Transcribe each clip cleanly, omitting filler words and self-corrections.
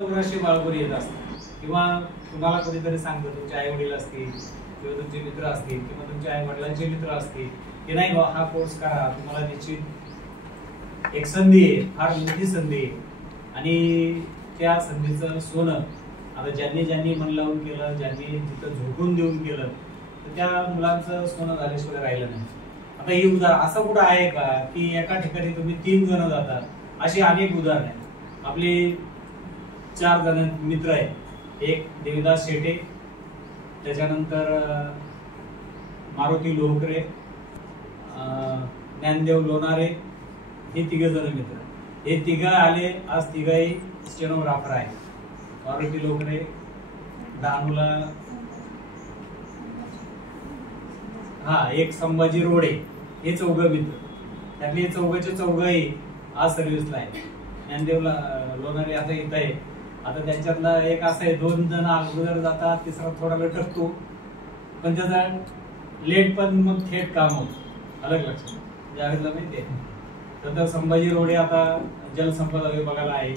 अशी बाळगून येत असतात किंवा तुम्हाला कोणीतरी सांगतं, तुमचे आई वडील असतील किंवा तुमचे मित्र असतील किंवा तुमच्या आई वडिलांचे मित्र असतील की नाही हा कोर्स करा, तुम्हाला निश्चित एक संधी आहे, फार मोठी संधी आहे. आणि त्या संधीचं सोनं आता ज्यांनी ज्यांनी मन लावून केलं, ज्यांनी तिथं झोकून देऊन केलं, तर त्या मुलांचं सोनं झाल्याशिवाय राहिलं नाही. आता ही उदाहरण असं कुठं आहे का की एका ठिकाणी तुम्ही 3 जण जातात, अशी अनेक उदाहरण आहेत. आपली 4 जण मित्र आहेत. एक देविदास शेटे, त्याच्यानंतर मारुती लोहकरे, ज्ञानदेव लोणारे, हे 3 जण मित्र. हे 3 आले, आज 3ही स्टेनोग्राफर आहे. मारुती लोहकरे, दानूला एक संभाजी रोडे, हे 4 मित्र. त्यातले 4चे आज सर्व्हिसला आहे. ज्ञानदेव लोणारे आता इथं आहे. आता त्यांच्यातला एक असं आहे, 2 जण अगोदर जातात, तिसरा थोडा वेळ टकतो, पण त्याचा लेट पण मग थेट काम होतं. अलग लक्षात ज्यावेळेला माहिती आहे. तर संभाजी रोडे आता जलसंपदा विभागाला आहे.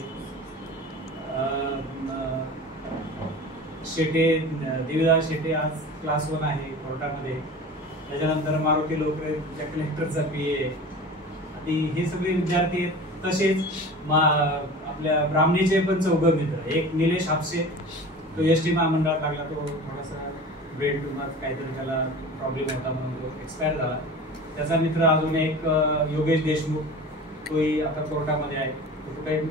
शेटे, देविदास शेटे आज क्लास 1 आहे कोर्टामध्ये. त्याच्यानंतर मारुती लोकरे कलेक्टरचा PA. आणि हे सगळे विद्यार्थी आहेत. तसेच आपल्या ब्राह्मणीचे पण 4 मित्र. एक निलेश हापसे, तो ST महामंडळात लागला, तो थोडासा ब्रेन ट्यूमर काहीतरी त्याला प्रॉब्लेम होता म्हणून तो एक्सपायर झाला. त्याचा मित्र अजून एक योगेश देशमुख, तोही आता कोर्टामध्ये आहे. तो कुठे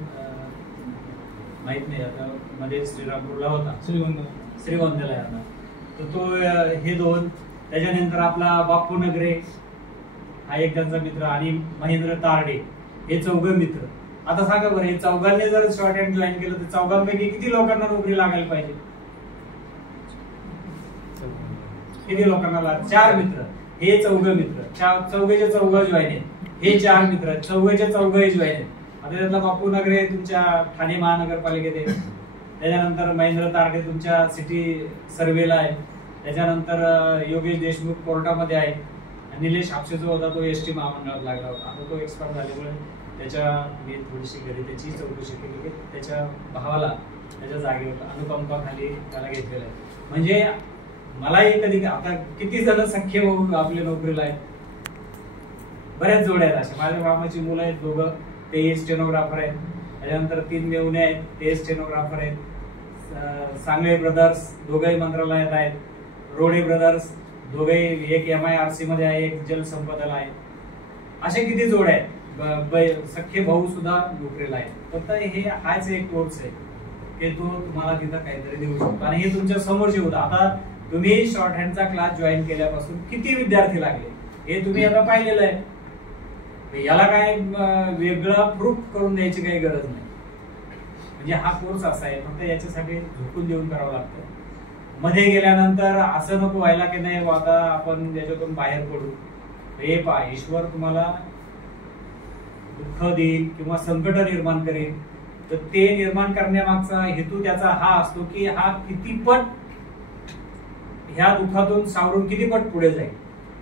माहित नाही, आता मध्ये श्रीरामपूरला होता, श्रीगोंद्याला आहे आता. तर तो हे 2. त्याच्यानंतर आपला बापू नगरे हा एक त्यांचा मित्र, आणि महेंद्र तारडे, हे 4 मित्र. आता सांगा बरं, हे 4 जर शॉर्ट हँड जॉईन केलं तर 4पैकी किती लोकांना नोकरी लागायला पाहिजे? किती लोकांना 4 मित्र. हे 4 मित्र, 4चे 4 जॉईन आहेत. हे 4 मित्र, 4चे 4 जॉईन आहेत. आता त्यातला बापू नगरे तुमच्या ठाणे महानगरपालिकेत आहे. त्याच्यानंतर महेंद्र तारडे तुमच्या सिटी सर्वेला आहे. त्याच्यानंतर योगेश देशमुख कोर्टामध्ये आहे. निलेश हापसे जो होता तो ST महामंडळात लागला होता. आता तो एक्सपायर झाल्यामुळे मी थोडीशी घरी त्याची चौकशी केली की त्याच्या भावाला त्याच्या जागेवर अनुकंपाखाली त्याला घेतलेलं आहे. म्हणजे मलाही कधी आता किती जण सख्य होऊन आपल्या नोकरीला आहेत. बऱ्याच जोड्या आहेत अशा. माझ्या मामाची मुलं आहेत 2, ते स्टेनोग्राफर आहेत. त्याच्यानंतर 3 मेहुणे आहेत, ते स्टेनोग्राफर आहेत. सांगळे ब्रदर्स 2ही मंत्रालयात आहेत. रोडे ब्रदर्स 2ही, एक MIRC मध्ये आहे, एक जलसंपदाला आहे. असे किती जोड्या आहेत. सख्खे भाऊ सुद्धा नोकरीला आहेत. फक्त हाच एक कोर्स आहे की तो तुम्हाला तिथं काहीतरी देऊ शकतो. आणि हे तुमच्या समोरचे होतं. आता तुम्ही शॉर्ट हँडचा क्लास जॉईन केल्यापासून किती विद्यार्थी लागले हे तुम्ही आता पाहिलेलं आहे. याला काय वेगळं प्रूफ करून द्यायची काही गरज नाही. म्हणजे हा कोर्स असा आहे, फक्त याच्यासाठी झोकून देऊन करावं लागतं. मध्ये गेल्यानंतर असं नको व्हायला की नाही आता आपण याच्यातून बाहेर पडू. हे पहा, ईश्वर तुम्हाला दुःख देईल किंवा संकट निर्माण करेल, तर ते निर्माण करण्यामागचा हेतू त्याचा हा असतो की हा कितीपट ह्या दुःखातून सावरून कितीपट पुढे जाईल.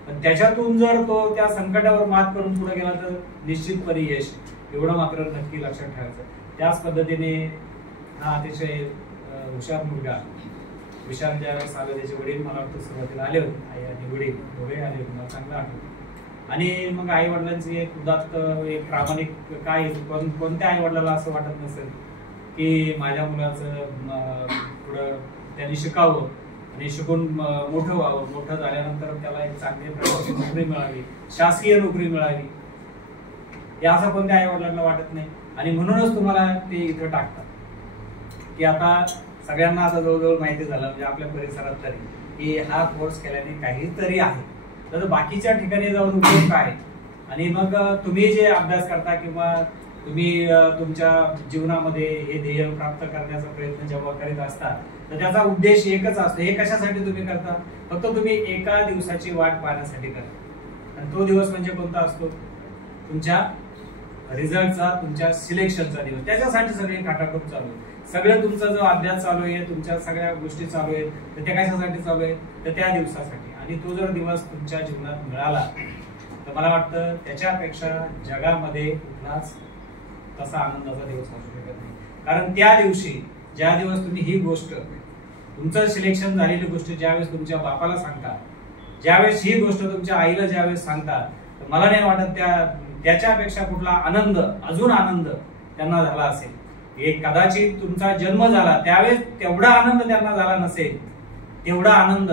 पण त्याच्यातून जर तो त्या संकटावर मात करून पुढे गेला तर निश्चितपणे यश. एवढं मात्र नक्की लक्षात ठेवायचं. त्याच पद्धतीने हा अतिशय हुशार मुलगा विशाल ज्यावेळेस आले, त्याचे वडील मला वाटतं सुरुवातीला आले होते, आई आणि वडील दोघे आले होते, मला चांगलं आठवतं. आणि मग आई वडिलांची एक उदात्त, एक प्रामाणिक, काय कोणत्या आई वडिलाला असं वाटत नसेल की माझ्या मुलाचं पुढं त्यांनी शिकावं आणि शिकून मोठं व्हावं, मोठं झाल्यानंतर त्याला एक चांगली प्रकारची नोकरी मिळावी, शासकीय नोकरी मिळावी, हे असं कोणत्या आई वडिलांना वाटत नाही. आणि म्हणूनच तुम्हाला ते इथं टाकतात की आता सगळ्यांना आता जवळजवळ माहिती झालं, म्हणजे आपल्या परिसरात तरी, की हा कोर्स केल्याने काहीतरी आहे. तर बाकीच्या ठिकाणी जाऊन उपयोग काय? आणि मग तुम्ही जे अभ्यास करता किंवा तुम्ही तुमच्या जीवनामध्ये हे ध्येय प्राप्त करण्याचा प्रयत्न जेव्हा करीत असता, तर त्याचा उद्देश एकच असतो. हे कशासाठी तुम्ही करता? फक्त तुम्ही एका दिवसाची वाट पाहण्यासाठी करता. आणि तो दिवस म्हणजे कोणता असतो? तुमच्या रिझल्टचा, तुमच्या सिलेक्शनचा दिवस. त्याच्यासाठी सगळे खाटाखोट चालू आहे. सगळं तुमचा जो अभ्यास चालू आहे, तुमच्या सगळ्या गोष्टी चालू आहेत, तर त्या कशासाठी चालू आहेत? तर त्या दिवसासाठी. आणि तो जर दिवस तुमच्या जीवनात मिळाला तर मला वाटतं त्याच्यापेक्षा जगामध्ये कुठलाच तसा आनंदाचा दिवस असू शकत नाही. कारण त्या दिवशी ज्या दिवस तुम्ही ही गोष्ट, तुमचं सिलेक्शन झालेली गोष्ट ज्यावेळेस तुमच्या बापाला सांगता, ज्यावेळेस ही गोष्ट तुमच्या आईला ज्यावेळेस सांगता, तर मला नाही वाटत त्याच्यापेक्षा कुठला आनंद, अजून आनंद त्यांना झाला असेल. एक कदाचित तुमचा जन्म झाला त्यावेळेस तेवढा आनंद त्यांना झाला नसेल, तेवढा आनंद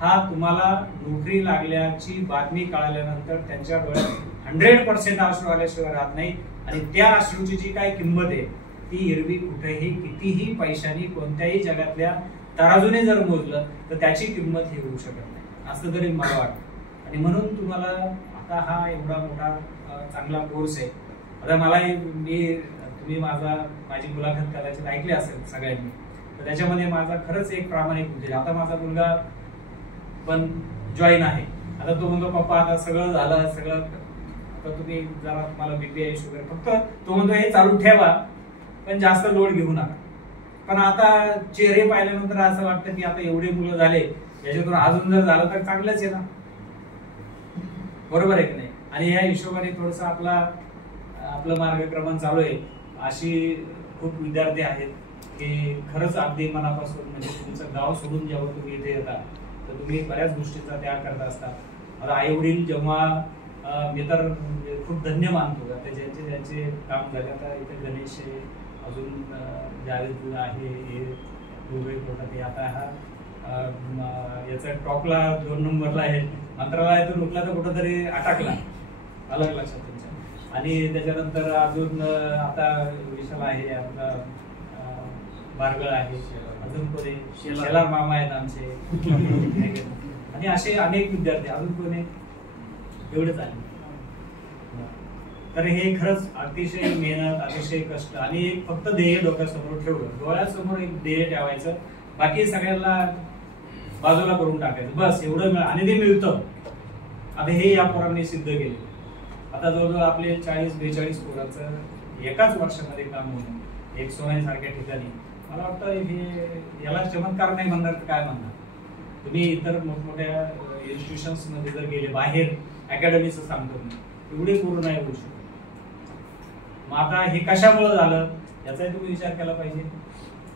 हा तुम्हाला नोकरी लागल्याची बातमी कळाल्यानंतर त्यांच्या डोळ्यात 100% अश्रू आल्याशिवाय राहत नाही. आणि त्या अश्रूची जी काय किंमत आहे ती एरवी कुठेही कितीही पैशानी कोणत्याही जगातल्या तराजूने जर मोजलं तर त्याची किंमत ही होऊ शकत नाही, असं तरी मला वाटतं. आणि म्हणून तुम्हाला आता हा एवढा मोठा चांगला कोर्स आहे. आता तुम्ही माझी मुलाखत कदाचित ऐकली असेल सगळ्यांनी, तर त्याच्यामध्ये माझा खरंच एक प्रामाणिक उद्देश, आता माझा मुलगा पण जॉईन आहे. आता तो म्हणतो पप्पा आता सगळं झालं, सगळं आता तुम्ही जरा तुम्हाला बीपी आहे, शुगर, फक्त तो म्हणतो हे चालू ठेवा पण जास्त लोड घेऊ नका. पण आता चेहरे पाहिल्यानंतर असं वाटतं की आता एवढे मुलं झाले, याच्यातून अजून जर झालं तर चांगलंच आहे ना, बरोबर आहे की नाही. आणि या हिशोबाने थोडस आपलं मार्गक्रमण चालू आहे. अशी खूप विद्यार्थी आहेत की खरंच अगदी मनापासून, म्हणजे तुमचं गाव सोडून जेव्हा तुम्ही इथे येता तर तुम्ही बऱ्याच गोष्टींचा त्याग करत असता. आता आई वडील जेव्हा मी तर खूप धन्य मानतो का ज्यांचे काम झाले. आता इथे गणेश आहे, अजून जावेद आहे, हे दोघे पोटात आहे. आता हा याचा टॉपला 2 नंबरला आहे, मंत्रालयातून उठला तर कुठंतरी अटकला, अलग लक्षात तुमच्या. आणि त्याच्यानंतर अजून आता विशाल आहे, आपला बारगळ आहे, अजून कोणी शेलार मामा आहेत आमचे, आणि असे अनेक विद्यार्थी, अजून कोणी, एवढेच आहे. तर हे खरंच अतिशय मेहनत, अतिशय कष्ट, आणि एक फक्त ध्येय डोक्यासमोर ठेवलं, डोळ्यासमोर एक ध्येय ठेवायचं, बाकी सगळ्यांना बाजूला करून टाकायचं, बस एवढं. आणि ते मिळतं. आता हे या पोरांनी सिद्ध केले. आता जवळजवळ आपले 40-42 पोरांचं एकाच वर्षामध्ये काम होणं, एक सोन्यासारख्या ठिकाणी, मला वाटतं हे याला चमत्कार नाही म्हणणार तर काय म्हणणार. तुम्ही इतर मोठमोठ्या इन्स्टिट्यूशन्स मध्ये जर गेले, बाहेर अकॅडमीचं सांगतो मी, एवढे पूर्ण नाही होऊ शकत. मग आता हे कशामुळे झालं याचाही तुम्ही विचार केला पाहिजे.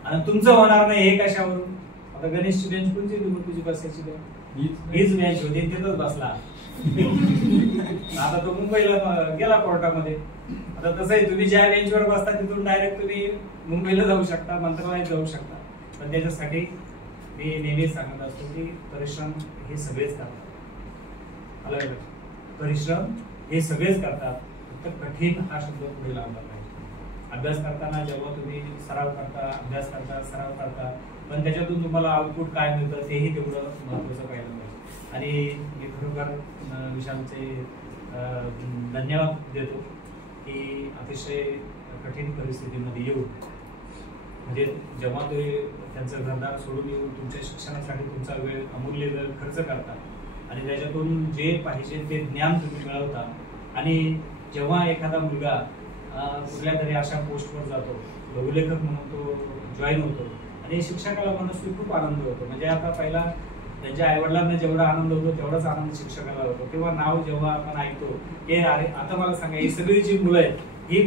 आणि तुमचं होणार नाही हे कशावरून. आता गणेशची बेंच कोणती तुझी बसायची, हीच बेंच होती, तिथंच बसला. आता तो मुंबईला गेला कोर्टामध्ये. आता तसंही तुम्ही ज्या बेंचवर बसता तिथून डायरेक्ट तुम्ही मुंबईला जाऊ शकता, मंत्रालयात जाऊ शकता. पण त्याच्यासाठी मी नेहमीच सांगत असतो की परिश्रम हे सगळेच करतात. अलग परिश्रम हे सगळेच करतात, फक्त कठीण हा शब्द पुढे लावला पाहिजे. अभ्यास करताना जेव्हा तुम्ही सराव करता, अभ्यास करता, सराव करता, पण त्याच्यातून तुम्हाला आउटपुट काय मिळतं तेही तेवढं महत्वाचं पाहिलं पाहिजे. आणि मी खरोखर विशालचे धन्यवाद देतो की अतिशय कठीण परिस्थितीमध्ये येऊन, म्हणजे जेव्हा ते त्यांचं घरदार सोडून येऊन तुमच्या शिक्षणासाठी तुमचा वेळ, अमूल्य वेळ खर्च करतात आणि त्याच्यातून जे पाहिजे ते ज्ञान तुम्ही मिळवता. आणि जेव्हा एखादा मुलगा कुठल्या तरी अशा पोस्टवर जातो, लघुलेखक म्हणून तो जॉईन होतो आणि शिक्षकाला मनस्वी खूप आनंद होतो. म्हणजे आता पहिला त्यांच्या आईवडिलांना जेवढा आनंद होतो तेवढाच आनंद शिक्षकाला होतो. किंवा नाव जेव्हा आपण ऐकतो, हे अरे आता मला सांगा, ही सगळी जी मुलं आहेत ही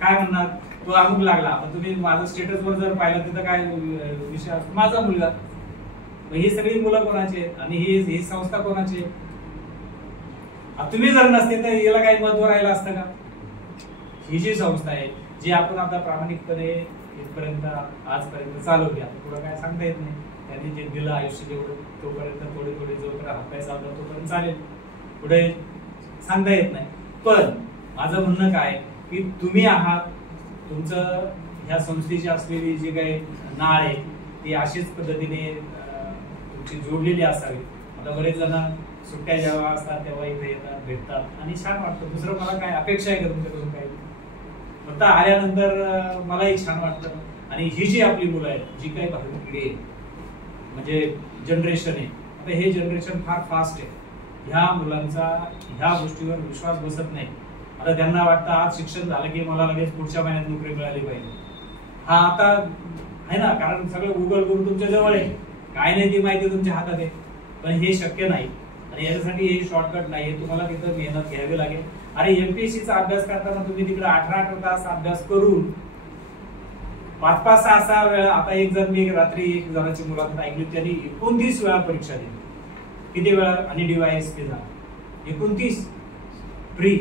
काय म्हणणार, तो अमुक लागला. आता तुम्ही माझं स्टेटसवर जर पाहिलं तिथं काय विषय असतो, माझा मुलगा. ही सगळी मुलं कोणाची आहेत आणि ही संस्था कोणाची आहे. तुम्ही जर नसते तर याला काही महत्व राहिलं असतं का. ही जी संस्था आहे जी आपण आता प्रामाणिकपणे इथपर्यंत आजपर्यंत चालवली, आता पुढे काय सांगता येत नाही. त्यांनी जे दिलं आयुष्य जेवढं तोपर्यंत थोडे थोडे जोपर्यंत हातपाय चालतात तोपर्यंत चालेल, पुढे सांगता येत नाही. पण माझं म्हणणं काय की तुम्ही आहात, तुमचं ह्या संस्थेची असलेली जी काही नाळ आहे ती अशीच पद्धतीने तुमची जोडलेली असावी. आता बरेच जण सुट्ट्या जेव्हा असतात तेव्हा इथे येतात, भेटतात आणि छान वाटतं. दुसरं मला काय अपेक्षा आहे का तुमच्याकडून काही, फक्त आल्यानंतर मलाही छान वाटतं. आणि ही जी आपली मुलं आहेत, जी काही भावी पिढी आहे, म्हणजे जनरेशन आहे, आता हे जनरेशन फार फास्ट आहे. ह्या मुलांचा ह्या गोष्टीवर विश्वास बसत नाही. आता त्यांना वाटतं आज शिक्षण झालं की मला लगेच पुढच्या महिन्यात नोकरी मिळाली पाहिजे. हा आता आहे ना, कारण सगळं गुगल करून तुमच्या जवळ आहे, काय नाही ती माहिती तुमच्या हातात आहे. पण हे शक्य नाही आणि याच्यासाठी हे शॉर्टकट नाही, तुम्हाला तिथं मेहनत घ्यावी लागेल. अरे एमपीएससीचा अभ्यास करताना तुम्ही तिकडे 18 तास अभ्यास करून 5-5, 6-6 वेळा. आता एक जण, मी रात्री एक जणाची मुलाखत ऐकली, त्यांनी 29 वेळा परीक्षा दिली. किती वेळा? आणि DYSP झाला 29 प्री,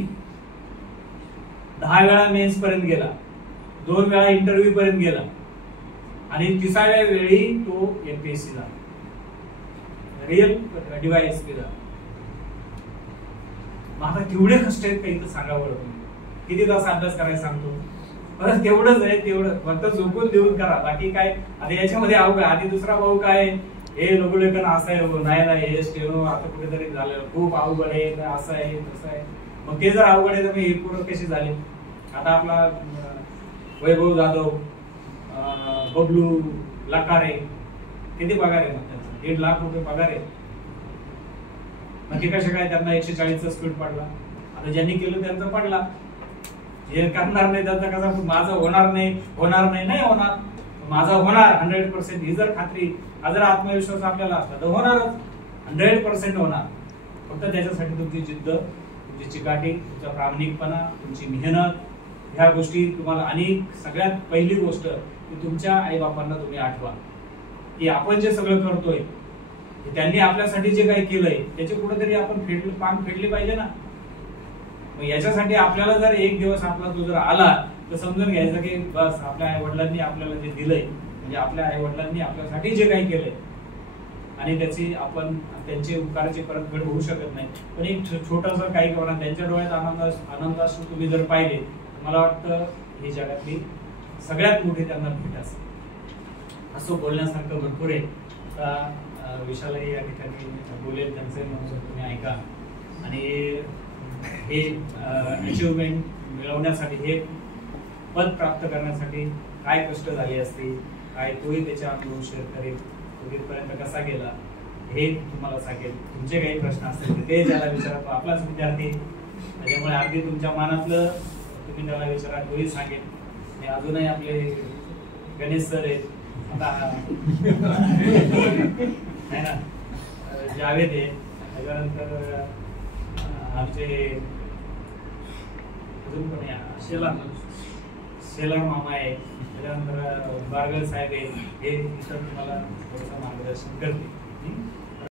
10 वेळा मेन्स पर्यंत गेला, 2 वेळा इंटरव्ह्यू पर्यंत गेला, आणि 30व्या वेळी तो MPSC झाला, रिअल DYSP झाला. मग आता केवढे कष्ट आहेत काही तर सांगा बरं तुम्ही. किती तास अभ्यास करायला सांगतो? परत तेवढंच आहे, तेवढं फक्त झोपून देऊन करा, बाकी काय. आता याच्यामध्ये अवघड. आधी दुसरा भाऊ काय, हे लघुलेखन असं आहे, नाही हे स्टेनो आता कुठेतरी झालं, खूप अवघड आहे, असं आहे तसं आहे. मग ते जर अवघड आहे तर हे पूर्ण कसे झाले? आता आपला वैभव जाधव, बबलू लकारे, किती पगार आहे? मग त्यांचा 1.5 लाख रुपये पगार आहे. मग ते कशा काय त्यांना 140चा स्पीड पडला? आता ज्यांनी केलं त्यांचा पडला, जे करणार नाही त्यांचा कसा? माझं होणार नाही नाही होणार, माझा होणार 100%. ही जर खात्री, हा जर आत्मविश्वास आपल्याला असला तर होणारच, 100% होणार. फक्त त्याच्यासाठी तुमची जिद्द, तुमची चिकाटी, तुमचा प्रामाणिकपणा, तुमची मेहनत, ह्या गोष्टी तुम्हाला. आणि सगळ्यात पहिली गोष्ट की तुमच्या आईबापांना तुम्ही आठवा की आपण जे सगळं करतोय, त्यांनी आपल्यासाठी जे काही केलंय त्याचे कुठेतरी आपण पान फेडले पाहिजे ना. मग याच्यासाठी आपल्याला जर एक दिवस आपला तो जर आला तर समजून घ्यायचं की बस आपल्या आई वडिलांनी आपल्याला जे दिलंय, म्हणजे आपल्या आई वडिलांनी आपल्यासाठी जे काही केलंय, आणि त्याची आपण त्यांचे उपकाराची परतफेड होऊ शकत नाही, पण एक छोटस काही करा. त्यांच्या डोळ्यात आनंद असून तुम्ही जर पाहिले, मला वाटतं ही जगातली सगळ्यात मोठी त्यांना भेट असेल. असं बोलण्यासारखं भरपूर आहे. आता विशालही या ठिकाणी बोलेल, त्यांचे म्हणून तुम्ही ऐका. आणि हे अचिव्हमेंट मिळवण्यासाठी, हे पद प्राप्त करण्यासाठी काय कष्ट झाले असतील, काय तोही त्याचे अनुभव शेअर करेल, तो तिथपर्यंत कसा गेला हे तुम्हाला सांगेल. तुमचे काही प्रश्न असतील ते त्याला विचारा, तो आपलाच विद्यार्थी, त्याच्यामुळे अगदी तुमच्या मनातलं तुम्ही त्याला विचारा, तोही सांगेल. आणि अजूनही आपले गणेश सर आहेत, आता नाही ना, जावेद आहे, त्याच्यानंतर आमचे अजून पण शेलार मामा आहे, त्याच्यानंतर बारगल साहेब आहे, हे इतर तुम्हाला थोडंसं मार्गदर्शन करते.